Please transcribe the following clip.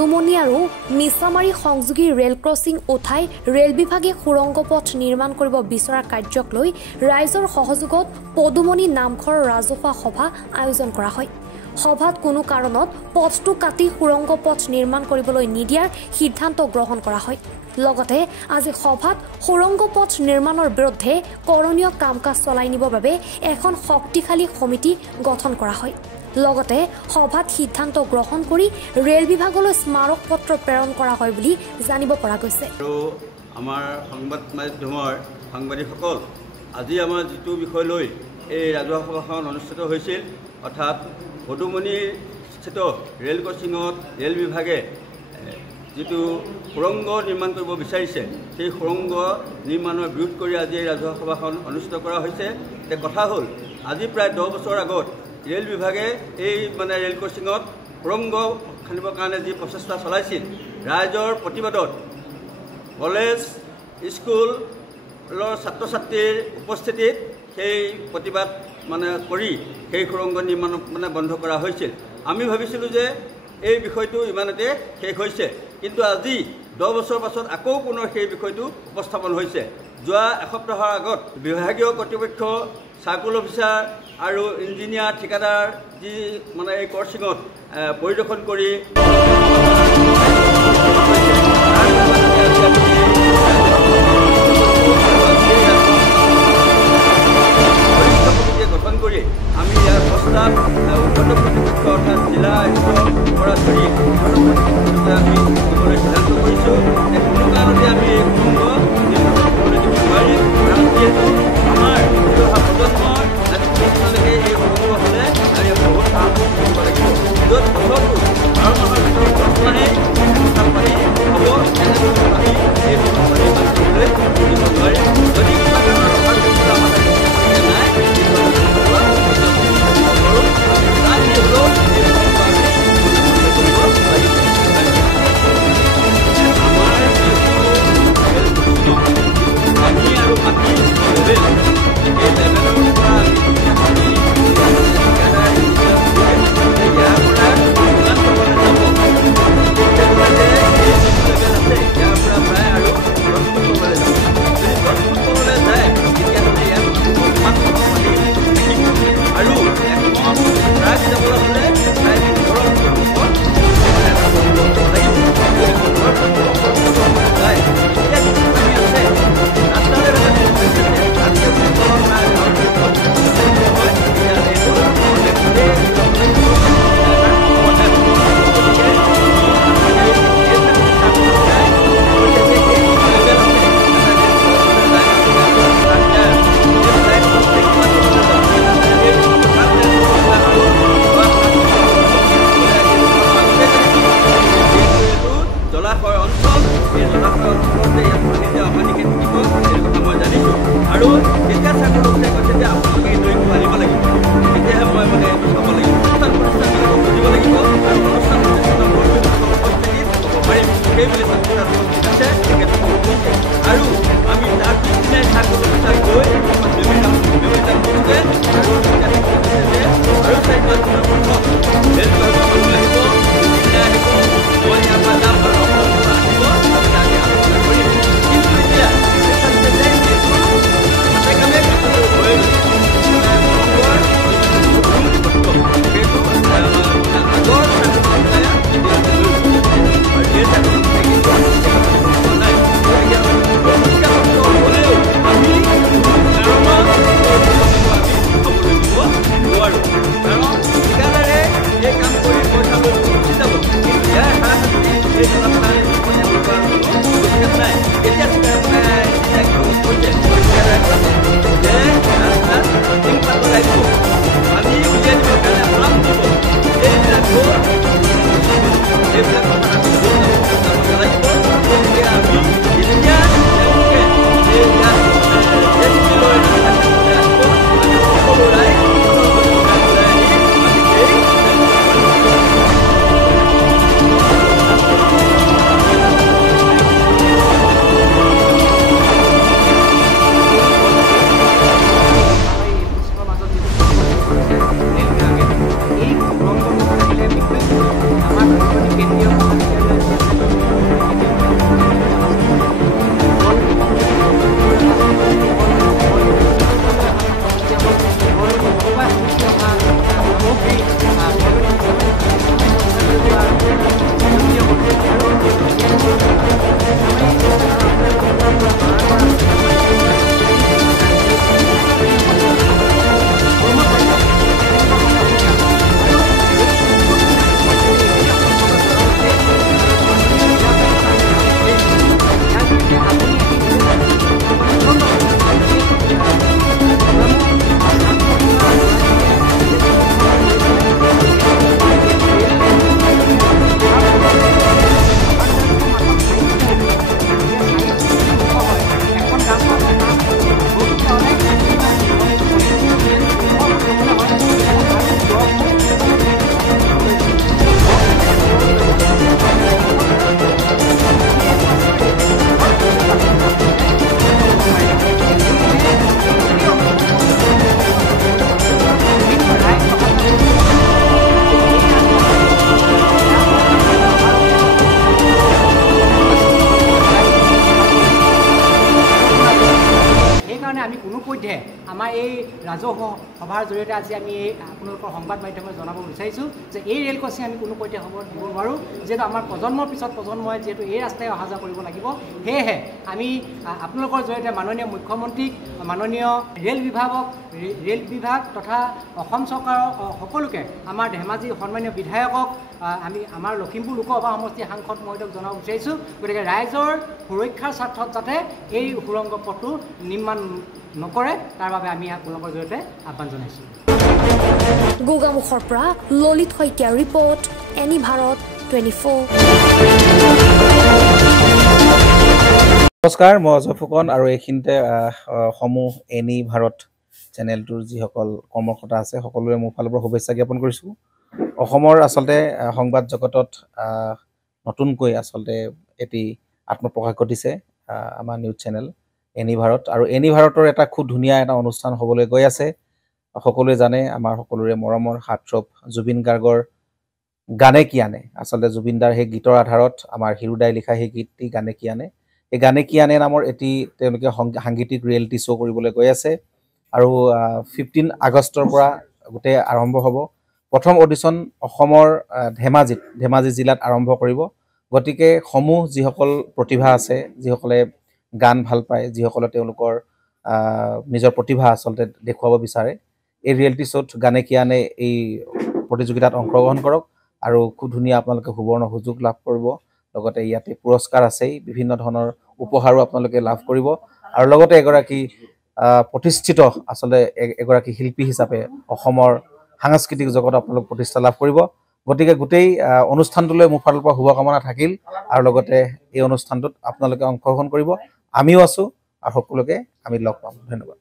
পদুমনি আৰু মিছামাৰী সংযোগী rail crossing উঠাই ৰেল বিভাগে সুৰংগ পথ নিৰ্মাণ কৰিব বিচৰা কাৰ্যক লৈ ৰাইজৰ সহযোগত পদুমনি নামঘৰ ৰাজহুৱা সভা আয়োজন কৰা হয়। সভাত কোনো কাৰণত পথটো কাটি সুৰংগ পথ নিৰ্মাণ কৰিবলৈ নিদিয়াৰ সিদ্ধান্ত গ্ৰহণ কৰা হয়। লগতে আজি সভাত সুৰংগ পথ নিৰ্মাণৰ বিৰুদ্ধে কৰণীয় কাম-কাজ চলাই নিবৰ বাবে এখন শক্তিশালী সমিতি গঠন কৰা হয়। লগতে সভাত সিদ্ধান্ত গ্ৰহণ কৰি ৰেল বিভাগলৈ স্মাৰক পত্ৰ প্ৰেৰণ কৰা হয় বুলি জানিব পৰা গৈছে। আমাৰ সংবাদ মাধ্যমৰ সাংবাদিকসকল, আজি আমাৰ যিটো বিষয় লৈ এই ৰাজহুৱা সভাখন অনুষ্ঠিত হৈছিল, অৰ্থাৎ পদুমনিৰ স্থিত ৰেল ক্ৰছিঙত ৰেল বিভাগে যিটো সুৰংগ নিৰ্মাণ কৰিব বিচাৰিছে, সেই সুৰংগ নিৰ্মাণৰ বিৰোধ কৰি আজি এই ৰাজহুৱা সভাখন অনুষ্ঠিত কৰা হৈছে। কথা হ'ল, আজি প্ৰায় 10 বছৰ আগত ৰেল বিভাগে এই ৰেল ক্ৰছিঙত সুৰংগ খান্দিবৰ কাৰণে যি প্ৰচেষ্টা চলাইছিল, ৰাইজৰ প্ৰতিবাদত কলেজ স্কুলৰ ছাত্ৰ ছাত্ৰীৰ উপস্থিতিত সেই প্ৰতিবাদ কৰি সেই সুৰংগ নিৰ্মাণ বন্ধ কৰা হৈছিল। আমি ভাবিছিলোঁ যে এই বিষয়টো ইমানতে শেষ হৈছে, কিন্তু আজি 10 বছৰ পাছত আকৌ পুনৰ সেই বিষয়টো উপস্থাপন হৈছে। যোৱা এসপ্তাহৰ আগত বিভাগীয় কৰ্তৃপক্ষ, চাৰ্কুল অফিচাৰ আৰু ইঞ্জিনিয়াৰ ঠিকাদাৰ যি এই ক্ৰছিঙত পৰিদৰ্শন কৰি গঠন কৰি আমি ইয়াৰ প্ৰস্তাৱ উন্নত কৰ্তৃপক্ষ অৰ্থাৎ জিলা আয়ুক্তৰ পৰা ধৰি আমি দিবলৈ সিদ্ধান্ত কৰিছোঁ। কোনো কাৰণতে আমি এই সুৰংগ নিৰ্মাণ কৰিবলৈ দিব নোৱাৰিম, কাৰণ যিহেতু আমাৰ প্ৰজন্মৰ আজিলৈকে এই সুৰংগ হ'লে আমি বহুত কাম কৰিব লাগিব। য'ত বছৰটো 12 মাহৰ ভিতৰত 10 মাহে অনুষ্ঠান পাতি হ'ব, তেনেদৰে আমি এই সুৰংগ নিৰ্মাণ কৰিবলৈ দিব নোৱাৰিম। যদি কিবা ধৰণৰ আমাৰ সেইকাৰণে আমি কোনোপধ্যে আমাৰ এই ৰাজহুৱা সভাৰ জৰিয়তে আজি আমি এই আপোনালোকৰ সংবাদ মাধ্যমে জনাব বিচাৰিছোঁ যে এই ৰেল ক্ৰছিং আমি কোনোপধ্যে হ'ব দিব নোৱাৰোঁ যিহেতু আমাৰ প্ৰজন্মৰ পিছত প্ৰজন্মই যিহেতু এই ৰাস্তাই অহা যোৱা কৰিব লাগিব সেয়েহে আমি আপোনালোকৰ জৰিয়তে মাননীয় মুখ্যমন্ত্ৰীক মাননীয় ৰেল বিভাগ তথা অসম চৰকাৰৰ সকলোকে আমাৰ ধেমাজিৰ সন্মানীয় বিধায়কক আমি আমাৰ লখিমপুৰ লোকসভা সমষ্টিৰ সাংসদ মহোদয়ক জনাব বিচাৰিছোঁ গতিকে ৰাইজৰ সুৰক্ষাৰ স্বাৰ্থত যাতে এই সুৰংগ পথটো নিৰ্মাণ নকৰে তাৰ বাবে আমি আপোনালোকৰ জৰিয়তে আহ্বান জনাইছোঁ গোগামুখৰ পৰা ললিত শইকীয়াৰ ৰিপৰ্ট এনি ভাৰত 24 নমস্কাৰ মই অজয় ফুকন আৰু এইখিনিতে সমূহ এনি ভাৰত চেনেলটোৰ যিসকল কৰ্মকৰ্তা আছে সকলোৰে মোৰ ফালৰ পৰা শুভেচ্ছা জ্ঞাপন কৰিছোঁ অসমৰ আচলতে সংবাদ জগতত নতুনকৈ আচলতে এটি আত্মপ্ৰকাশ ঘটিছে আমাৰ নিউজ চেনেল এনি ভাৰত আৰু এনি ভাৰতৰ এটা খুব ধুনীয়া এটা অনুষ্ঠান হ'বলৈ গৈ আছে সকলোৱে জানে আমাৰ সকলোৰে মৰমৰ হাৰ্টথ্ৰব জুবিন গাৰ্গৰ গানে কি আনে আচলতে জুবিন দাৰ সেই গীতৰ আধাৰত আমাৰ হিৰুদাই লিখা সেই গীতটি গানে কি আনে এই গানে কি আনে নামৰ এটি তেওঁলোকে সাংগীতিক ৰিয়েলিটি শ্ব' কৰিবলৈ গৈ আছে আৰু 15 আগষ্টৰ পৰা গোটেই আৰম্ভ হ'ব প্ৰথম অডিশ্যন অসমৰ ধেমাজি জিলাত আৰম্ভ কৰিব গতিকে সমূহ যিসকল প্ৰতিভা আছে যিসকলে গান ভাল পায় যিসকলে তেওঁলোকৰ নিজৰ প্ৰতিভা আচলতে দেখুৱাব বিচাৰে এই ৰিয়েলিটি শ্ব'ত গানে কি আনে এই প্ৰতিযোগিতাত অংশগ্ৰহণ কৰক আৰু খুব ধুনীয়া আপোনালোকে সুবৰ্ণ সুযোগ লাভ কৰিব লগতে ইয়াতে পুৰস্কাৰ আছেই বিভিন্ন ধৰণৰ উপহাৰো আপোনালোকে লাভ কৰিব আৰু লগতে এগৰাকী প্ৰতিষ্ঠিত আচলতে এগৰাকী শিল্পী হিচাপে অসমৰ সাংস্কৃতিক জগত আপোনালোক প্ৰতিষ্ঠা লাভ কৰিব গতিকে গোটেই অনুষ্ঠানটোলৈ মোৰ ফালৰ পৰা শুভকামনা থাকিল আৰু লগতে এই অনুষ্ঠানটোত আপোনালোকে অংশগ্ৰহণ কৰিব আমিও আছোঁ আৰু সকলোকে আমি লগ পাম ধন্যবাদ